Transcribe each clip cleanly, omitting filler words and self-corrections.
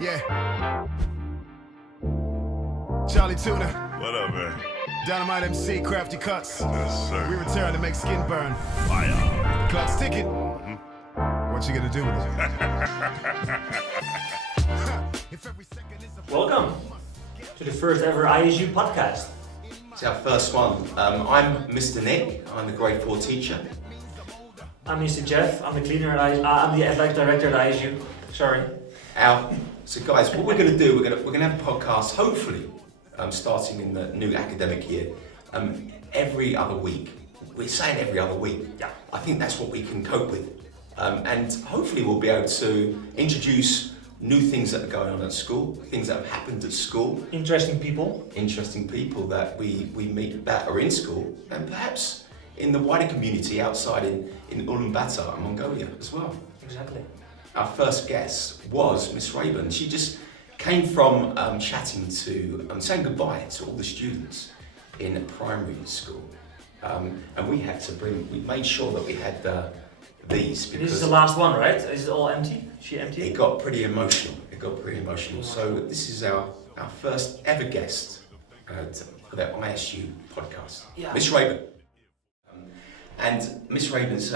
Yeah. Charlie Tuna. What up, man? Dynamite MC, Crafty Cuts. Yes, sir. We return to make skin burn. Fire. Clock's ticking. What you gonna do with it? If every second is a Welcome to the first ever ISU podcast. It's our first one. I'm Mr. Nick. I'm the grade 4 teacher. I'm Mr. Jeff. I'm the cleaner at ISU. I'm the athletic director at ISU. Sorry. So guys, what we're going to do, we're going to have a podcast, hopefully, starting in the new academic year, every other week. We're saying every other week. Yeah. I think that's what we can cope with. And hopefully we'll be able to introduce new things that are going on at school, things that have happened at school. Interesting people. Interesting people that we meet that are in school, and perhaps in the wider community outside in Ulaanbaatar, Mongolia as well. Exactly. Our first guest was Miss Raeburn. She just came from chatting to, saying goodbye to all the students in primary school. And we made sure that we had these because This is the last one, right? Is it all empty? She empty? it got pretty emotional. So this is our first ever guest for the ISU podcast. Yeah. Miss Raeburn. And Miss Raeburn's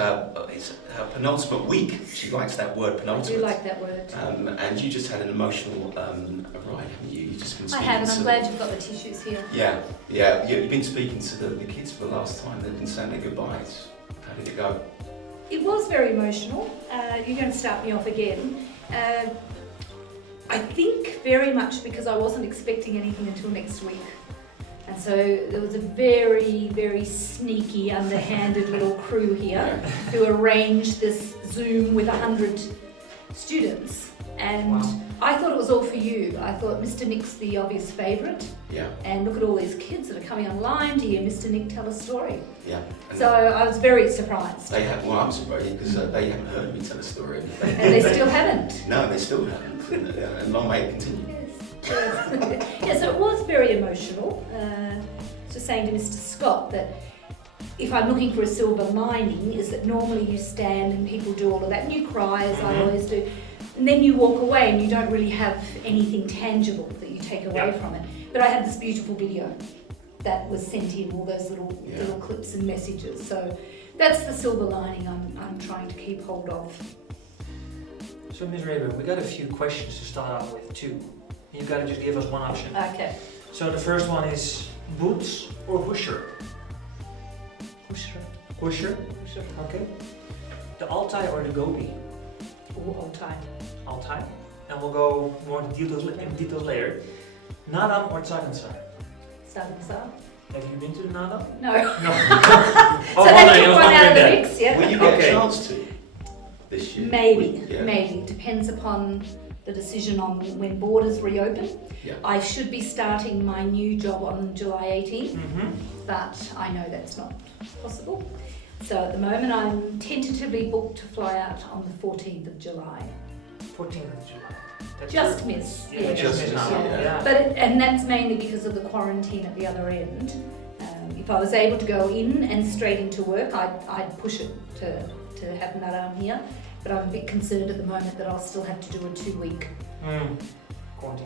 it's her penultimate week. She likes that word, I penultimate. do like that word. And you just had an emotional ride, haven't you? You just been I speaking have, and I'm to glad you've got the tissues here. Yeah. You've been speaking to the kids for the last time. They've been saying their goodbyes. How did it go? It was very emotional. You're going to start me off again. I think very much because I wasn't expecting anything until next week. And so there was a very, very sneaky, underhanded little crew here who arranged this Zoom with 100 students. And Wow. I thought it was all for you. I thought Mr. Nick's the obvious favourite. Yeah. And look at all these kids that are coming online to hear Mr. Nick tell a story. Yeah. And So I was very surprised. I'm surprised because they haven't heard me tell a story. And they still haven't. No, they still haven't. And long may it continue. Yes. Yeah, so it was very emotional. Just saying to Mr. Scott that if I'm looking for a silver lining is that normally you stand and people do all of that and you cry as I always do, and then you walk away and you don't really have anything tangible that you take away from it. But I had this beautiful video that was sent in, all those little clips and messages. So that's the silver lining I'm trying to keep hold of. So, Ms. Raeburn, we got a few questions to start out with, too. You've got to just give us one option. Okay. So the first one is boots or hoosher? Hoosher? Okay. The Altai or the Gobi? All time. Altai. And we'll go more in details later. Nadam or Tsagansa? Southern. Have you been to the Nadam? No. No. So that took one out of the mix, yeah? Will you get Okay. a chance to this year? Maybe. Yeah. Depends upon the decision on when borders reopen. Yeah. I should be starting my new job on July 18th, Mm-hmm. but I know that's not possible. So at the moment I'm tentatively booked to fly out on the 14th of July. 14th of July. That's Just your- miss. Yeah, Just miss miss, now. yeah. And that's mainly because of the quarantine at the other end. If I was able to go in and straight into work, I'd push it to have Naram here. But I'm a bit concerned at the moment that I'll still have to do a 2-week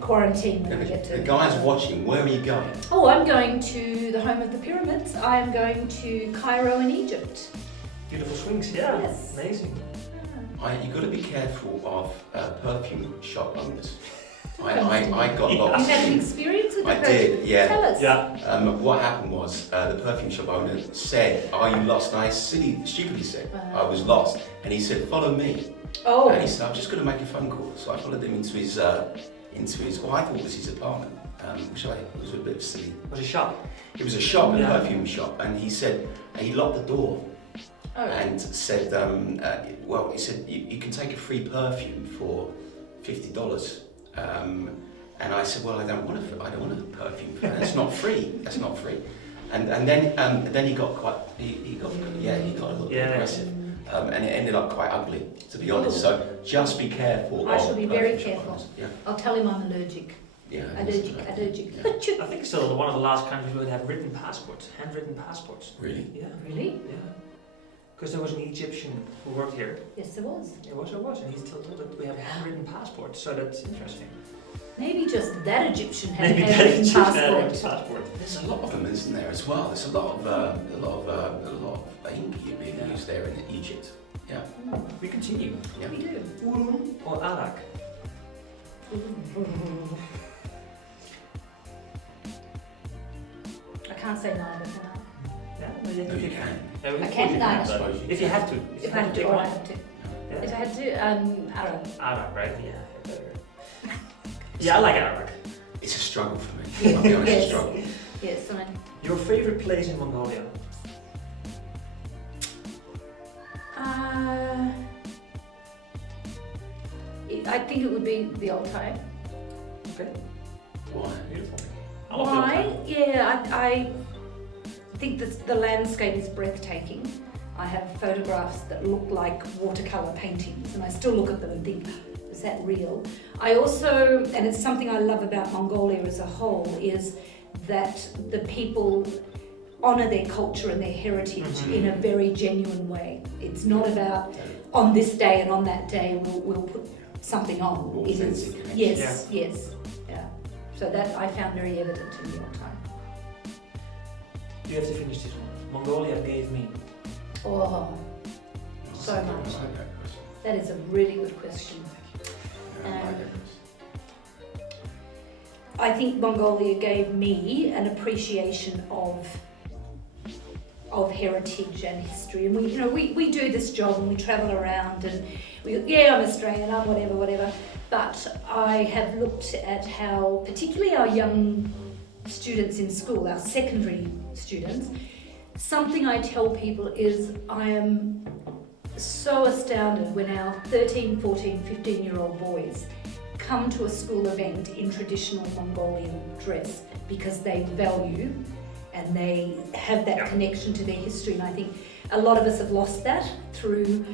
quarantine when I get to... The guys watching, where are you going? Oh, I'm going to the home of the pyramids. I'm going to Cairo in Egypt. Beautiful swings, yeah. Yes. Amazing. You've got to be careful of perfume shop owners. I got You lost. had an experience with the I perfume? did, yeah. Tell us. Yeah. What happened was the perfume shop owner said, "Are you lost?" And I stupidly said, "I was lost." And he said, "Follow me." Oh. And he said, "I'm just going to make a phone call." So I followed him into his well, I thought it was his apartment, which was a bit silly. It was a shop. It was a shop, Yeah. a perfume shop, and he said he locked the door. Oh. And said, he said, you can take a free perfume for $50. And I said, well, I don't want a perfume. That's not free. That's not free. And then he got he got a little bit aggressive. And it ended up quite ugly, to be honest. So just be careful. I shall be very perfume careful. shoppers. Yeah. I'll tell him I'm allergic. Yeah. Allergic. I think still one of the last countries where they have written passports, handwritten passports. Really? Yeah. Really? Yeah. Because there was an Egyptian who worked here. Yes, there was. There was, and he's still told that we have handwritten passports, so that's interesting. Maybe just that Egyptian had a Maybe that handwritten Egyptian had a passport. passport. There's a lot of them, isn't there, as well? There's a lot of ink being used there in Egypt. Yeah. We continue. Yeah. We do. Urun or Arak? I can't say neither, can I? Yeah, no, you No, you can. Yeah, we I of can course you neither. but Suppose you if you can. have to. If I had to, take or I one. have to. Yeah. If I had to, Arab. Arak, right? Yeah. Better. Yeah, I like Arak. It's a struggle for me. I'll be honest, it's a struggle. Yes, I Your favorite place in Mongolia? I think it would be the Altai. Okay. Why? Beautiful. Why? Yeah, I think that the landscape is breathtaking. I have photographs that look like watercolour paintings, and I still look at them and think, is that real? I also, and it's something I love about Mongolia as a whole, is that the people honour their culture and their heritage in a very genuine way. It's not about on this day and on that day we'll put something on. It is, Authentic connection. yes, yes, yeah. So that I found very evident in the old time. You have to finish this one. Mongolia gave me. Oh, so I much. like that question. That is a really good question. Yeah, I like that question. I think Mongolia gave me an appreciation of heritage and history, and we do this job and we travel around and I'm Australian, I'm whatever, but I have looked at how particularly our young students in school, our secondary students, something I tell people is I am so astounded when our 13, 14, 15-year-old boys come to a school event in traditional Mongolian dress because they value and they have that connection to their history. And I think a lot of us have lost that through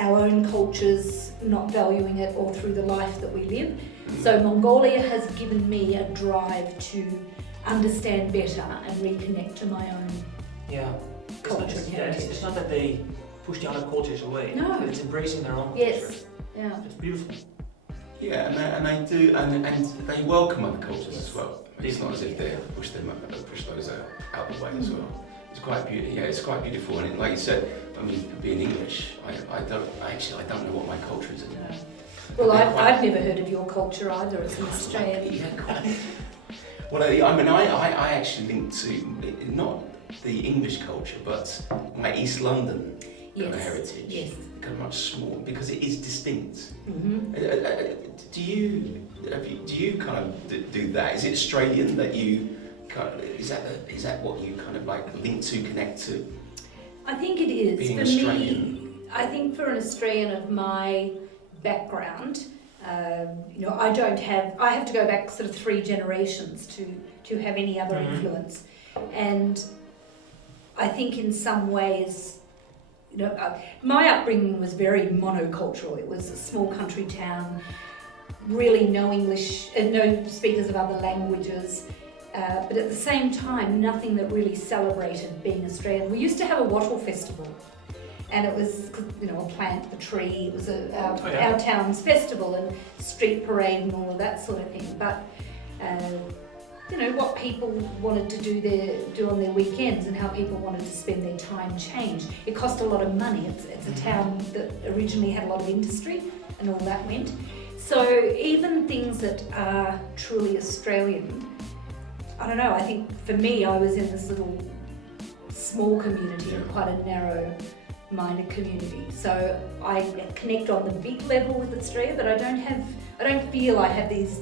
our own cultures not valuing it or through the life that we live. So Mongolia has given me a drive to understand better and reconnect to my own Yeah. culture and heritage. It's not that they push the other cultures away. No. It's embracing their own culture. Yes, yeah. It's beautiful. Yeah, and they do, and they welcome other cultures Yes. as well. It's not as if they push those out the way as well. It's quite beautiful. Yeah, it's quite beautiful, and like you said, I mean, being English, I don't know what my culture is anymore. Well, They're quite- I've never heard of your culture either as an Australian. Yeah, quite. Well, I mean, I actually link to not the English culture, but my East London kind of heritage. Yes. Kind of much smaller because it is distinct. Mm-hmm. Do you kind of do that? Is it Australian that you kind of, is that what you kind of like link to, connect to? I think it is. Being for Australian. me, I think for an Australian of my background, I have to go back sort of 3 generations to have any other influence. And I think in some ways, my upbringing was very monocultural. It was a small country town, really no English, no speakers of other languages, but at the same time, nothing that really celebrated being Australian. We used to have a wattle festival, and it was, a plant, a tree. It was our town's festival and street parade and all of that sort of thing. But what people wanted to do on their weekends and how people wanted to spend their time changed. It cost a lot of money. It's a town that originally had a lot of industry and all that went. So even things that are truly Australian, I don't know, I think for me I was in this little small community, quite a narrow-minded community. So I connect on the big level with Australia, but I don't feel I have these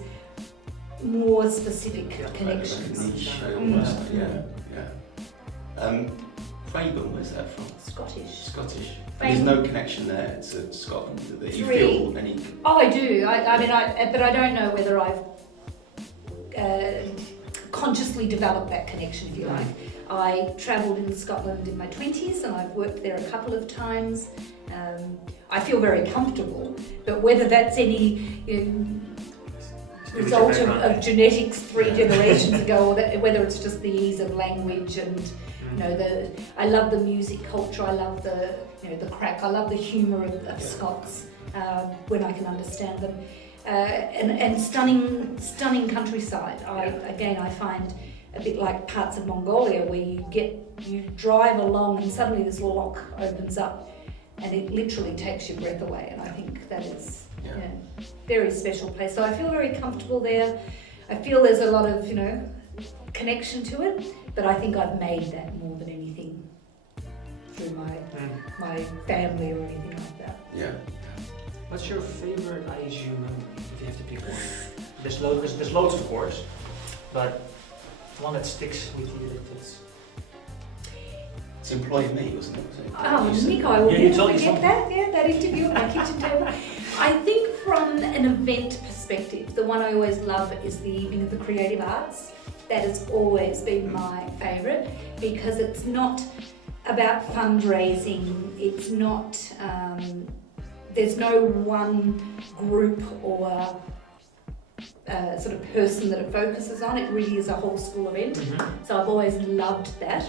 more specific connections. Like a niche, almost. Yeah. Raeburn, where's that from? Scottish. There's no connection there to Scotland that you feel any. Oh, I do. But I don't know whether I've consciously developed that connection, if you like. I travelled in Scotland in my 20s, and I've worked there a couple of times. I feel very comfortable, but whether that's any result of genetics 3 generations ago, or whether it's just the ease of language and I love the music culture. I love the the crack. I love the humour of Scots when I can understand them. And stunning countryside. I find a bit like parts of Mongolia where you drive along and suddenly this lock opens up and it literally takes your breath away, and I think that is a very special place. So I feel very comfortable there. I feel there's a lot of connection to it, but I think I've made that more than anything through my family or anything like that. Yeah. What's your favorite ISU memory, if you have to pick one? There's loads, of course, but one that sticks with you that's... It's employed me, wasn't it? Nick, I will you never told me forget that. That interview at my kitchen table. I think from an event perspective, the one I always love is the Evening of the Creative Arts. That has always been my favourite because it's not about fundraising. It's not. There's no one group or sort of person that it focuses on. It really is a whole school event. Mm-hmm. So I've always loved that.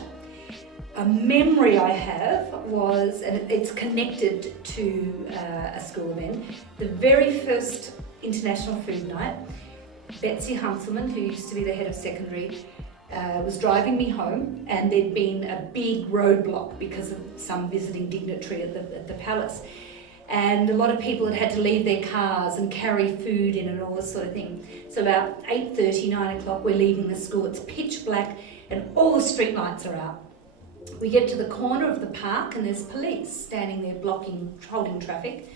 A memory I have was, and it's connected to a school event, the very first International Food Night. Betsy Hunselman, who used to be the head of secondary, was driving me home, and there'd been a big roadblock because of some visiting dignitary at the palace. And a lot of people had to leave their cars and carry food in and all this sort of thing. So about 8:30, 9 o'clock, we're leaving the school. It's pitch black and all the street lights are out. We get to the corner of the park and there's police standing there holding traffic.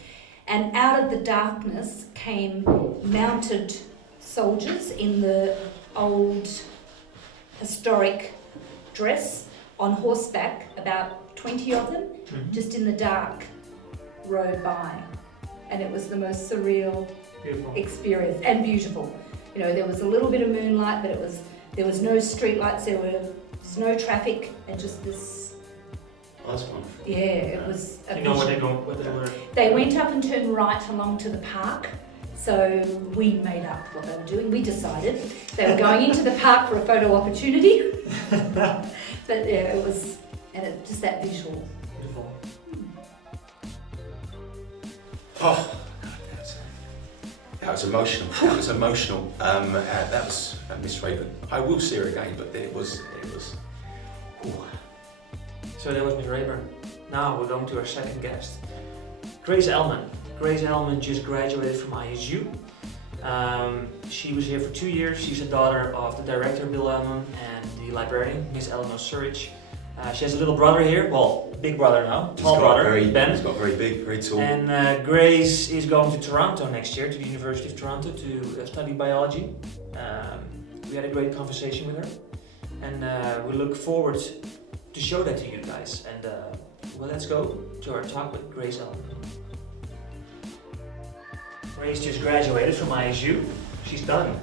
And out of the darkness came mounted soldiers in the old historic dress on horseback, about 20 of them, just in the dark, rode by. And it was the most surreal experience and beautiful. There was a little bit of moonlight, but there was no street lights, there was no traffic, and just this. Oh, that's wonderful. Yeah, it was. Where they were? They went up and turned right along to the park. So we made up what they were doing. We decided they were going into the park for a photo opportunity. But yeah, it was, and just that visual. Beautiful. Oh, God, that was emotional. That was emotional. That was Miss Raeburn. I will see her again, but it was. Ooh. So that was Miss Raeburn. Now we're going to our second guest, Grace Elman. Grace Elman just graduated from ISU. She was here for 2 years. She's the daughter of the director, Bill Elman, and the librarian, Miss Eleanor Surridge. She has a little brother here, well, big brother now, tall brother, Ben. He's got very big, very tall. And Grace is going to Toronto next year, to the University of Toronto, to study biology. We had a great conversation with her, and we look forward to show that to you guys. And well, let's go to our talk with Grace Elman. Grace just graduated from ISU. She's done,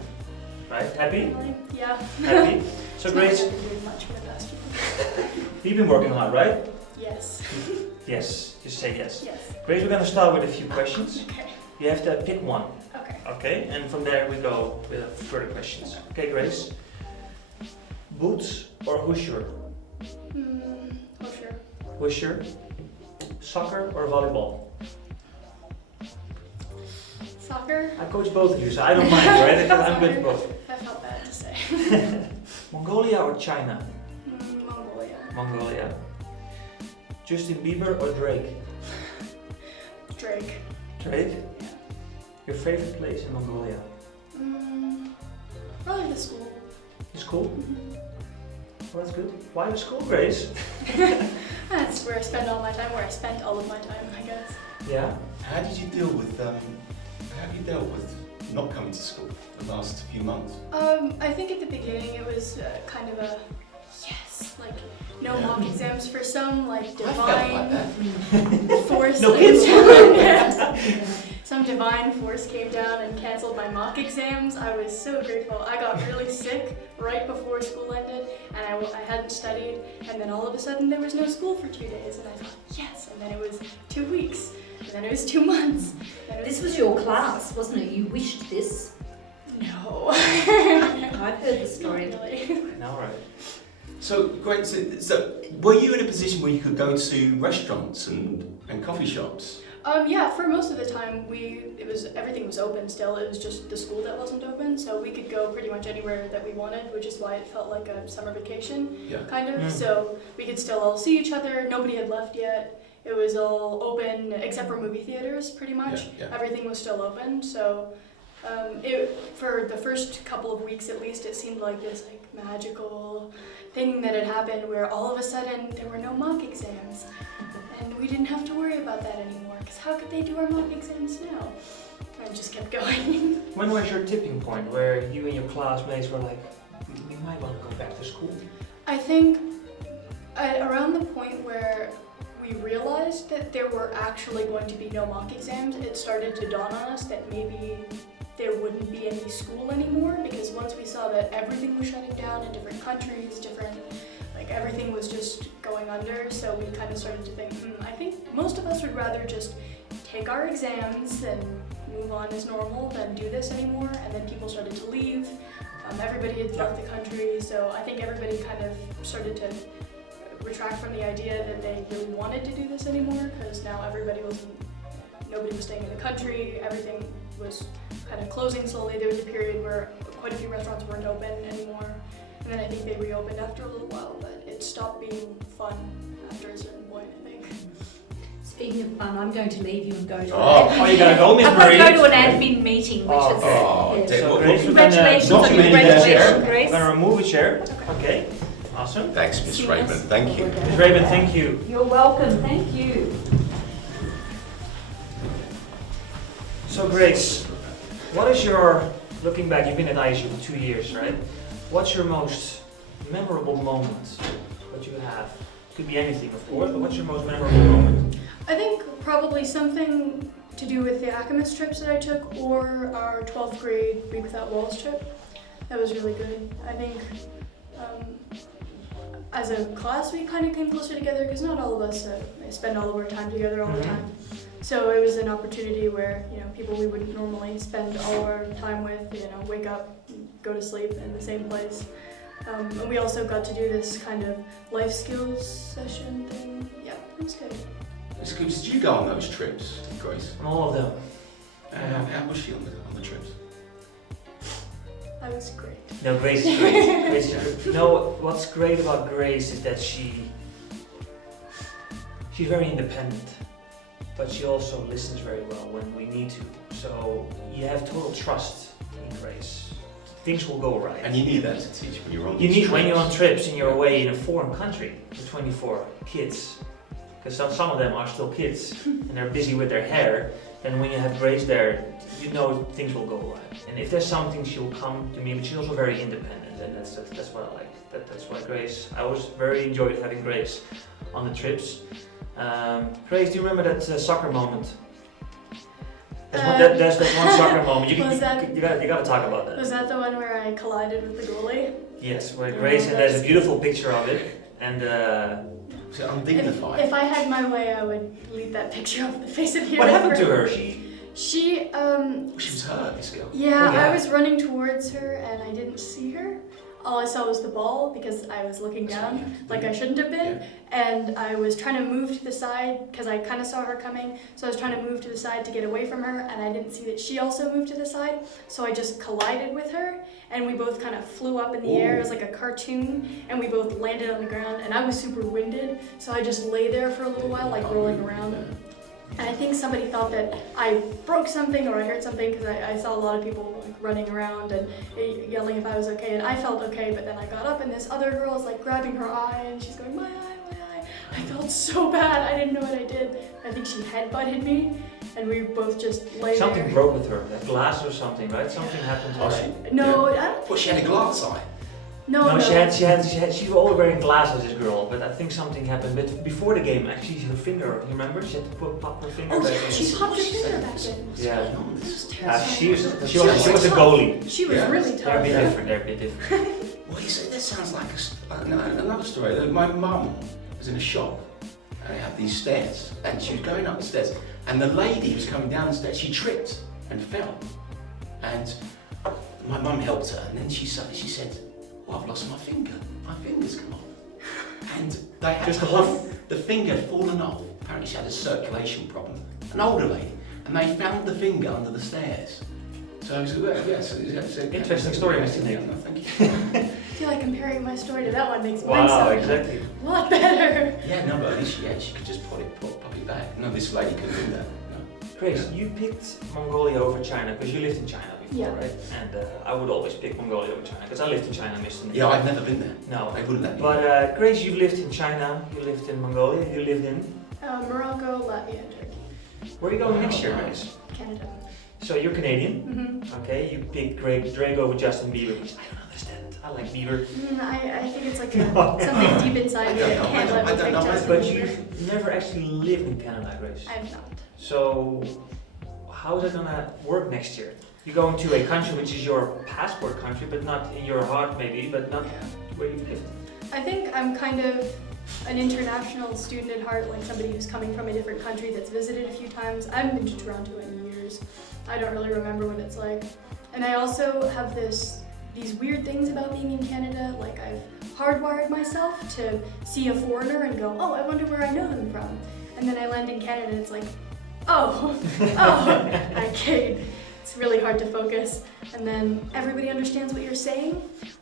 right? Happy? Yeah. Happy? So Grace, I've been doing much for the past few months. you've been working a lot, right? Yes. Yes, just say yes. Yes. Grace, we're gonna start with a few questions. Okay. You have to pick one, Okay. okay? And from there we go with further questions. Okay, Grace? Boots or hoosier? Oh sure. Hoosier? Soccer or volleyball? Soccer. I coach both of you, so I don't mind, right? Because I'm good at both. I felt bad to say. Mongolia or China? Mongolia. Mongolia. Justin Bieber or Drake? Drake. Drake? Yeah. Your favorite place in Mongolia? Probably the school. The school? Well, that's good. Why the school, Grace? That's where I spend all my time. Where I spent all of my time, I guess. Yeah. How did you deal with? How have you dealt with not coming to school the last few months? I think at the beginning it was kind of a yes, like no mock exams for some, like I felt like divine that. force. No like, kids. Some divine force came down and canceled my mock exams. I was so grateful. I got really sick right before school ended, and I hadn't studied, and then all of a sudden there was no school for 2 days, and I thought, yes, and then it was 2 weeks, and then it was 2 months. This was your class, wasn't it? You wished this. No. I've heard the story. Not really. All right. So great. So were you in a position where you could go to restaurants and coffee shops? Yeah, for most of the time, everything was open still. It was just the school that wasn't open, so we could go pretty much anywhere that we wanted, which is why it felt like a summer vacation, kind of. So we could still all see each other. Nobody had left yet. It was all open except for movie theaters, pretty much. Everything was still open. So for the first couple of weeks at least, it seemed like this magical thing that had happened where all of a sudden there were no mock exams. And we didn't have to worry about that anymore, because how could they do our mock exams now? And it just kept going. When was your tipping point where you and your classmates were like, we might want to go back to school? I think around the point where we realized that there were actually going to be no mock exams, it started to dawn on us that maybe there wouldn't be any school anymore, because once we saw that everything was shutting down in different countries, everything was just going under, so we kind of started to think, I think most of us would rather just take our exams and move on as normal than do this anymore. And then people started to leave. Everybody had left the country, so I think everybody kind of started to retract from the idea that they really wanted to do this anymore, because now nobody was staying in the country, everything was kind of closing slowly. There was a period where quite a few restaurants weren't open anymore. And then I think they reopened after a little while, but it stopped being fun after a certain point, I think. Speaking of fun, I'm going to leave you and go to you gotta go, Miss I've got to Marie. go to an admin meeting, which is... So Grace, congratulations on your graduation, Grace. We're gonna remove a chair. Okay, awesome. Thanks, Miss Raeburn. Thank you. Miss Raeburn, thank you. You're welcome, thank you. So Grace, what is your, looking back, you've been at ISU for 2 years, right? What's your most memorable moment that you have? Could be anything, of course, but what's your most memorable moment? I think probably something to do with the ACAMIS trips that I took, or our 12th grade Week Without Walls trip. That was really good. I think as a class we kind of came closer together, because not all of us spend all of our time together all the time. So it was an opportunity where, people we wouldn't normally spend all our time with, wake up, go to sleep in the same place. And we also got to do this kind of life skills session thing. Yeah, it was good. Mr. Koops, did you go on those trips, Grace? On all of them. How was she on the trips? That was great. No, Grace is great. Grace is great. No, what's great about Grace is that she's very independent, but she also listens very well when we need to. So you have total trust in Grace. Things will go right. And you need that to teach when you're on You these need trips. when you're on trips and you're away in a foreign country with 24 kids, because some of them are still kids and they're busy with their hair. And when you have Grace there, you know things will go right. And if there's something, she'll come to me. But she's also very independent, and that's what I like. That's why Grace. I always very enjoyed having Grace on the trips. Grace, do you remember that soccer moment? There's that one soccer moment. You gotta talk about that. Was that the one where I collided with the goalie? Yes, where Grace, and there's a beautiful picture of it. And Was it undignified? If I had my way, I would delete that picture off the face of the earth. what happened to her? She was hurt, this girl. Yeah, Oh, yeah. I was running towards her and I didn't see her. All I saw was the ball because I was looking down like I shouldn't have been. And I was trying to move to the side because I kind of saw her coming. So I was trying to move to the side to get away from her, and I didn't see that she also moved to the side. So I just collided with her and we both kind of flew up in the air. It was like a cartoon, and we both landed on the ground, and I was super winded. So I just lay there for a little while, like rolling around. And I think somebody thought that I broke something or I hurt something, because I saw a lot of people like running around and yelling if I was okay, and I felt okay, but then I got up and this other girl was like grabbing her eye and she's going, my eye, my eye. I felt so bad, I didn't know what I did. I think she headbutted me and we both just lay Something there. broke with her, a glass or something, right? Something happened to her. No, I don't Well, she had a glass eye. No, She was always wearing glasses, this girl, but I think something happened. But before the game, actually, her finger, you remember? She had to pop her finger Oh back yeah, in. she popped her finger back in. Yeah. This is terrible. She was a goalie. She was really They're a tough. bit different. Well, you see, this sounds like another story. My mum was in a shop and they had these stairs, and she was going up the stairs, and the lady was coming down the stairs. She tripped and fell, and my mum helped her, and then she said, "Oh, I've lost my finger. My finger's come off." And they had Just to the whole- have the finger fallen off. Apparently she had a circulation problem. An older lady. And they found the finger under the stairs. So, Interesting story, Mr. Nick. No, thank you. I feel like comparing my story to that one makes Wow, mine sound exactly. a lot better. Yeah, no, but at least she could just pop it back. No, this lady couldn't do that. No. Grace, you picked Mongolia over China because you lived in China before, Yeah. right? And I would always pick Mongolia over China because I lived in China, Mr. Nick. Yeah, I've never been there. No. They wouldn't let me. But Grace, you've lived in China, you lived in Mongolia, you lived in... Morocco, Latvia, and Turkey. Where are you going next year, Grace? Canada. So you're Canadian, Mm-hmm. okay? You picked Drake over Justin Bieber. I don't understand. I like Bieber. I think it's like something deep inside me that can't let me I don't pick know, Justin But Bieber. you've never actually lived in Canada, Grace. I have not. So how is it gonna work next year? You're going to a country which is your passport country, but not in your heart maybe, but not where you've lived. I think I'm kind of an international student at heart, like somebody who's coming from a different country that's visited a few times. I haven't been to Toronto in years. I don't really remember what it's like. And I also have these weird things about being in Canada, like I've hardwired myself to see a foreigner and go, oh, I wonder where I know them from. And then I land in Canada and it's like, oh, arcade. It's really hard to focus. And then everybody understands what you're saying,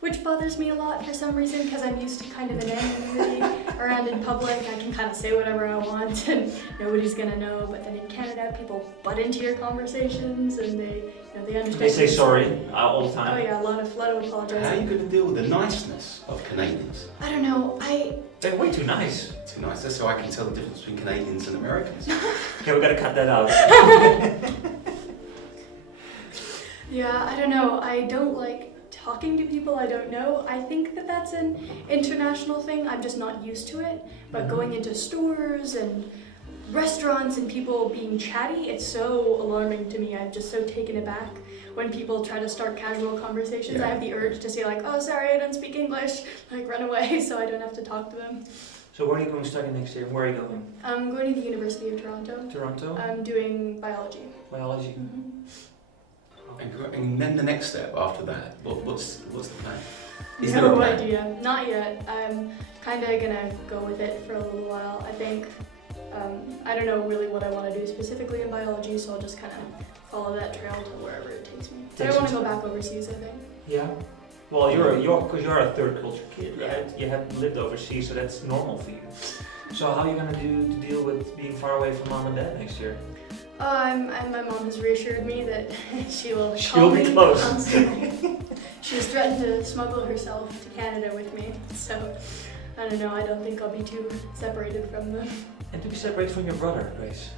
which bothers me a lot for some reason because I'm used to kind of an anonymity around in public. I can kind of say whatever I want and nobody's gonna know. But then in Canada, people butt into your conversations and they understand. They say what you're sorry saying. all the time. Oh yeah, a lot of How are you apologizing. going to deal with the niceness of Canadians? I don't know. They're way too nice. Too nice. That's how I can tell the difference between Canadians and Americans. Okay, we gotta cut that out. Yeah, I don't know. I don't like talking to people I don't know. I think that that's an international thing. I'm just not used to it. But going into stores and restaurants and people being chatty, it's so alarming to me. I'm just so taken aback when people try to start casual conversations. Yeah. I have the urge to say like, oh, sorry, I don't speak English, like run away so I don't have to talk to them. So where are you going to study next year? Where are you going? I'm going to the University of Toronto. Toronto? I'm doing biology. Biology? And then the next step after that, what's the plan? Is there a No plan? idea. Not yet. I'm kind of gonna go with it for a little while. I think, I don't know really what I want to do specifically in biology, so I'll just kind of follow that trail to wherever it takes me. But I Takes want to you go back overseas, I think. Yeah. Well, because you're a third culture kid, right? You haven't lived overseas, so that's normal for you. So how are you gonna do to deal with being far away from mom and dad next year? My mom has reassured me that she will She'll call be me close. constantly. She's threatened to smuggle herself to Canada with me, so I don't know. I don't think I'll be too separated from them. And to be separated from your brother, Grace.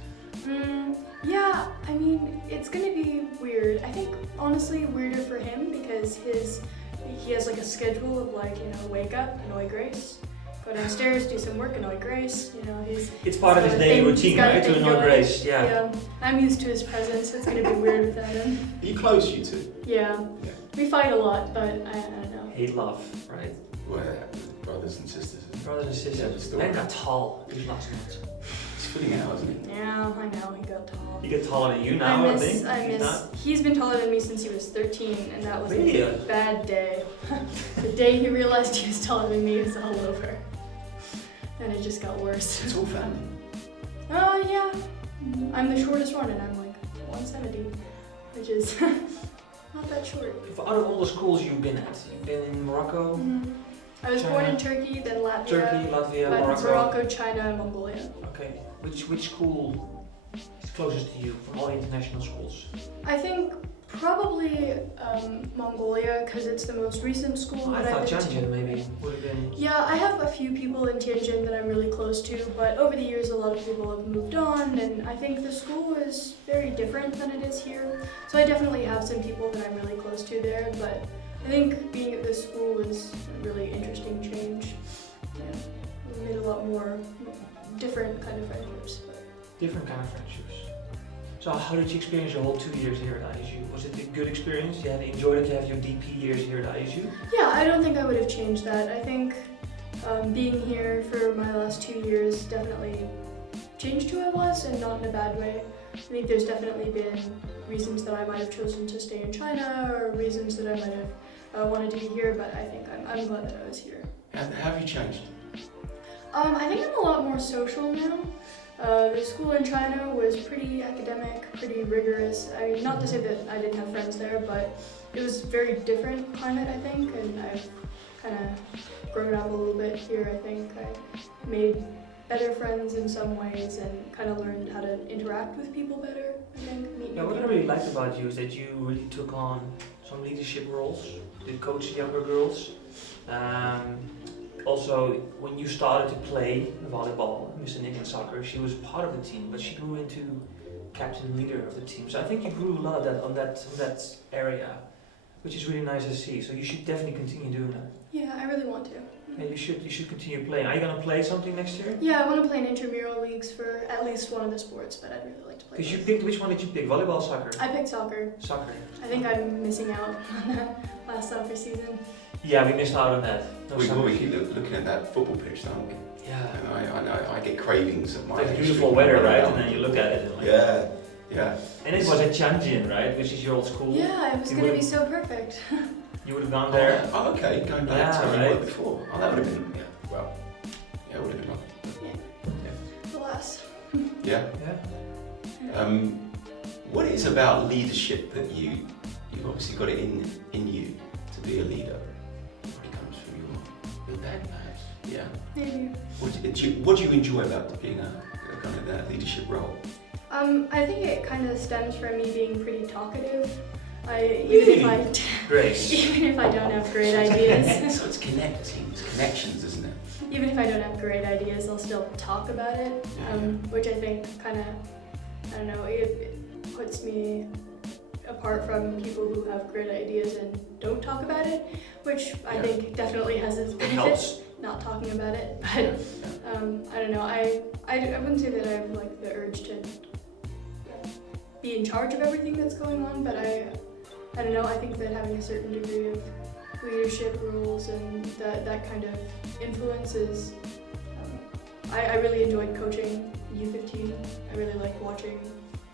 Yeah, I mean, it's gonna be weird. I think honestly weirder for him because he has like a schedule of like, wake up, annoy Grace, go downstairs, do some work, annoy Grace, It's part of his got a daily thing- routine, he's got a right? To thing annoy going. Grace, yeah. I'm used to his presence. It's gonna be weird without him. Are you close, you two? Yeah. Yeah. We fight a lot, but I don't know. Hate love, right? Well, brothers and sisters. Brothers and Yeah, the sisters. story. And got tall. He's lost much. He's filling out, isn't he? Yeah, I know. He got tall. He gets taller than you now, I think. I He's miss. not. He's been taller than me since he was 13, and that was Really? a bad day. The day he realized he was taller than me was all over, and it just got worse. It's all family. Oh yeah, I'm the shortest one, and I'm like 170, which is not that short. Out of all the schools you've been in Morocco, I was born in Turkey, then Latvia, Turkey, Latvia, but Morocco. Morocco, China, and Mongolia. Okay. Which school is closest to you from all the international schools? I think probably Mongolia, because it's the most recent school I that thought I've been to. Tianjin maybe would have been. Yeah, I have a few people in Tianjin that I'm really close to, but over the years a lot of people have moved on, and I think the school is very different than it is here. So I definitely have some people that I'm really close to there, but I think being at this school is a really interesting change. Yeah, we made a lot more different kind of friendships. Different kind of friendships. So how did you experience your whole 2 years here at ISU? Was it a good experience? You had enjoyed it to have your DP years here at ISU? Yeah, I don't think I would have changed that. I think being here for my last 2 years definitely changed who I was, and not in a bad way. I think there's definitely been reasons that I might have chosen to stay in China, or reasons that I might have wanted to be here, but I think I'm glad that I was here. How have you changed? I think I'm a lot more social now. The school in China was pretty academic, pretty rigorous. I mean, not to say that I didn't have friends there, but it was very different climate, I think, and I've kind of grown up a little bit here, I think. I made better friends in some ways and kind of learned how to interact with people better, I think. Meet Yeah, new what I people. really liked about you is that you really took on some leadership roles, did coach younger girls. Also, when you started to play volleyball, Mr. Nick in soccer, she was part of the team, but she grew into captain leader of the team. So I think you grew a lot of that on that area, which is really nice to see. So you should definitely continue doing that. Yeah, I really want to. Yeah, you should continue playing. Are you gonna play something next year? Yeah, I want to play in intramural leagues for at least one of the sports, but I'd really like to play. Because you both. picked, which one did you pick? Volleyball, soccer? I picked soccer. Soccer. I think I'm missing out on that last soccer season. Yeah, we missed out on that. No We soccer. will keep looking at that football pitch, don't we? Yeah. And I know I get cravings at my It's age. beautiful weather, right? And then you look at it and like. Yeah, yeah. And it was at Tianjin, right? Which is your old school. Yeah, it was You going to be would've- so perfect. You would have gone there. Oh, okay. Going back Yeah, to where you right. were before. Oh, that would have been, yeah, well, yeah, it would have been lovely. Alas. Yeah. Yeah. What is about leadership that you've obviously got it in you to be a leader? It comes from your dad, perhaps. Yeah. Maybe. What do you enjoy about being a kind of that leadership role? I think it kind of stems from me being pretty talkative. Really? Grace. Even if I don't have great ideas, So it's connecting, it's connections, isn't it? even if I don't have great ideas, I'll still talk about it, which I think kind of, I don't know, it puts me apart from people who have great ideas and don't talk about it, which I Yeah. think definitely has its It benefits, helps. not talking about it, but I don't know, I wouldn't say that I have like the urge to be in charge of everything that's going on, but I don't know, I think that having a certain degree of leadership roles and that kind of influence is, I really enjoyed coaching U15. I really like watching,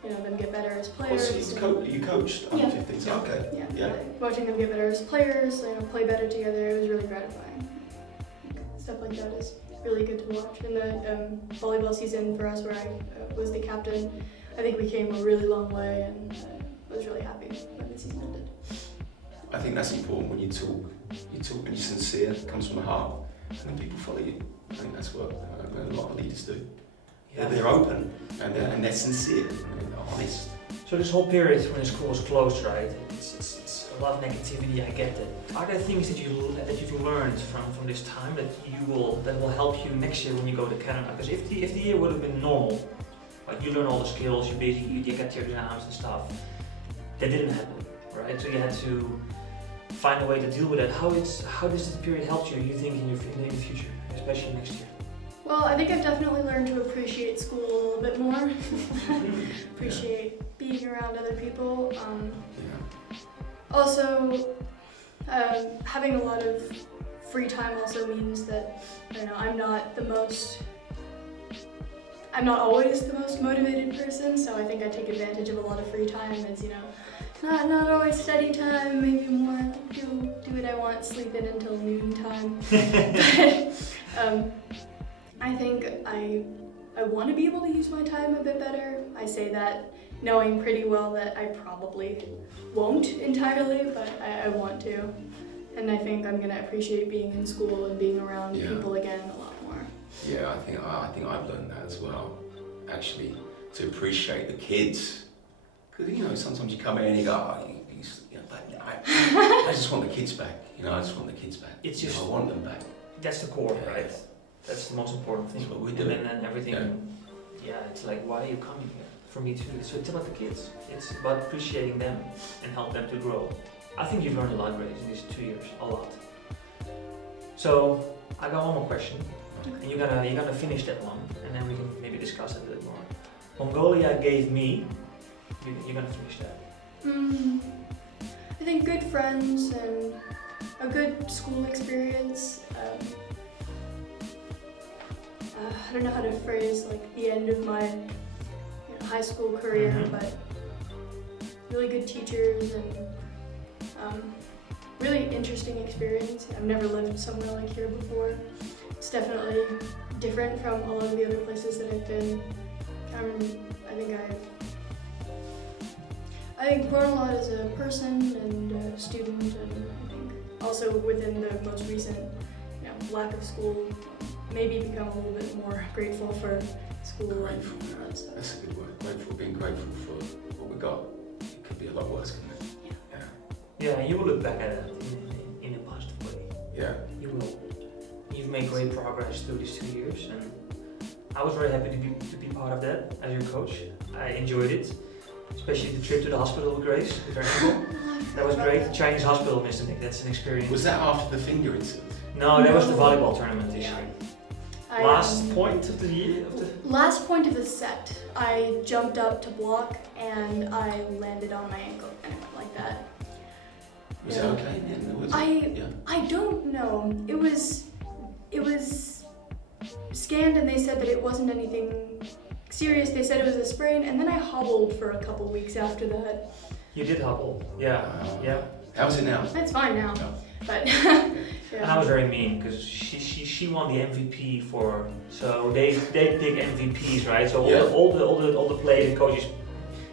them get better as players. So you coached under Yeah. 15s, okay. Yeah, Yeah. like watching them get better as players, play better together, it was really gratifying. Stuff like that is really good to watch. In the volleyball season for us where I was the captain, I think we came a really long way and I was really happy when the season ended. I think that's important when you talk and you're sincere, it comes from the heart, and then people follow you. I think that's what a lot of leaders do. Yeah. They're open and they're sincere and they're honest. So this whole period when the school was closed, right? It's a lot of negativity. I get that. Are there things that you've learned from this time that will help you next year when you go to Canada? Because if the year would have been normal, like you learn all the skills, you get your exams and stuff, that didn't happen, right? So you had to find a way to deal with it. How does this period help you? You think in the future, especially next year? Well, I think I've definitely learned to appreciate school a little bit more. Appreciate being around other people. Also, having a lot of free time also means that I'm not always the most motivated person. So I think I take advantage of a lot of free time as not always study time, maybe more do what I want, sleep in until noon time. But I think I want to be able to use my time a bit better. I say that knowing pretty well that I probably won't entirely, but I want to. And I think I'm going to appreciate being in school and being around people again a lot more. Yeah, I think I've learned that as well. Actually, to appreciate the kids, because sometimes you come in and you go, but I just want the kids back. I just want the kids back. It's just I want them back. That's the core, Yeah. right? That's the most important thing. That's what we do. And then everything. Yeah, it's like, why are you coming here? For me too. So it's about the kids. It's about appreciating them and help them to grow. I think you've learned a lot, Grace, in these 2 years. A lot. So I got one more question, and you're gonna finish that one, and then we can maybe discuss it a bit more. Mongolia gave me. You're gonna finish that. I think good friends and a good school experience. I don't know how to phrase the end of my high school career, but really good teachers and really interesting experience. I've never lived somewhere like here before. It's definitely different from a lot of the other places that I've been. I think grown a lot as a person and a student, and I think also within the most recent, lack of school, maybe become a little bit more grateful for school. Grateful, that's a good word. Grateful, being grateful for what we got. It could be a lot worse, couldn't it? Yeah, you will look back at it in a positive way. Yeah. You will. You've made great progress through these 2 years, and I was very happy to be part of that as your coach. I enjoyed it, especially the trip to the hospital with Grace, with her ankle. That was great. The Chinese hospital, Mr. Nick, that's an experience. Was that after the finger incident? No, that was the volleyball tournament this year. I, Last point of the year? Last point of the set, I jumped up to block and I landed on my ankle and it went like that. Was it okay then? I don't know. It was scanned and they said that it wasn't anything serious. They said it was a sprain, and then I hobbled for a couple weeks after that. You did hobble, yeah. How's it now? It's fine now, No. but And I was very mean because she won the MVP for, so they pick MVPs, right? So all the players and coaches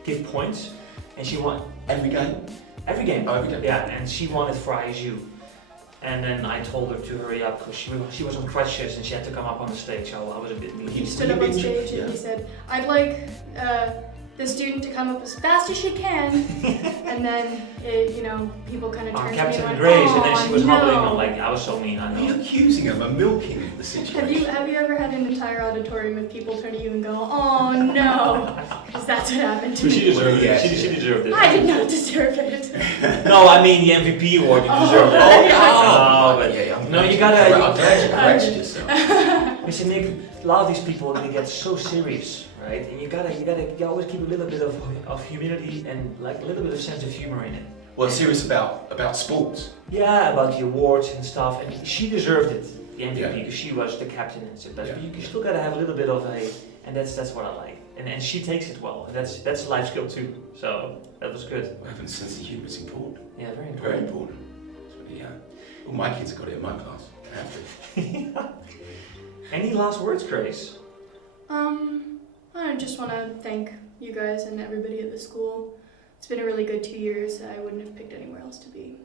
give points, and she won Every game? every game. Oh, every game. Yeah, and she won it for ISU. And then I told her to hurry up because she was on crutches and she had to come up on the stage, so I was a bit mean. he stood up on stage and he said, "I'd like the student to come up as fast as she can," and then people kind of Our turned to me captain and went, Grace, and then she was "Oh, hobbling no." on, like, I was so mean, I Are you know. accusing him of milking the situation? Have you ever had an entire auditorium of people turn to you and go, "Oh no," because that's what happened to She me. deserved Yeah. it. She deserved it. I did not deserve it. No, I mean the MVP award, you deserved it. No, you gotta. I'm glad you corrected yourself. Mr. Nick, a lot of these people, they get so serious, right? And you always keep a little bit of humility and like a little bit of sense of humor in it. Well, serious about sports. Yeah, about the awards and stuff, and she deserved it, the MVP, Yeah. because she was the captain and stuff. But Yeah. you still gotta have a little bit of and that's what I like. And she takes it well. That's a life skill too. So that was good. Well, having a sense of humour is important. Yeah, very important. Very important. Yeah. Well, my kids have got it in my class. They have to. Any last words, Grace? I just want to thank you guys and everybody at the school. It's been a really good 2 years. I wouldn't have picked anywhere else to be.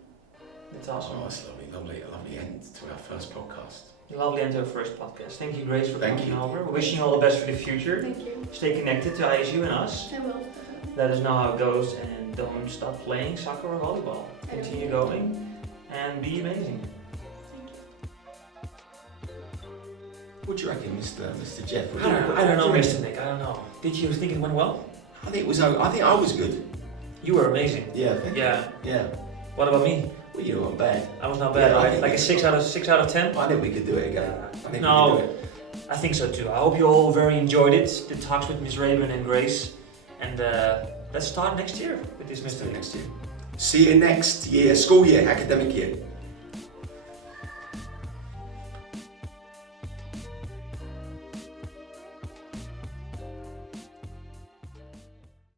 That's awesome. Oh, that's lovely end to our first podcast. Lovely end to our first podcast. Thank you, Grace, for Thank coming you. over. We're wishing you all the best for the future. Thank you. Stay connected to ISU and us. I will. Let us know how it goes, and don't stop playing soccer or volleyball. Continue going and be amazing. What do you reckon, Mr. Jeff? What I don't know, what do you Mr. Nick. I don't know. Did you think it went well? reckon? I think I was good. You were amazing. Yeah, thank you. Yeah. Yeah. What about me? Well, you weren't bad. I was not bad, Yeah, I right? think Like a we 6 out of 10. I think we could do it again. I think No. we could do it. I think so too. I hope you all very enjoyed it. The talks with Miss Raeburn and Grace, and let's start next year with this Mr. Nick. Next year. See you next year, school year, academic year.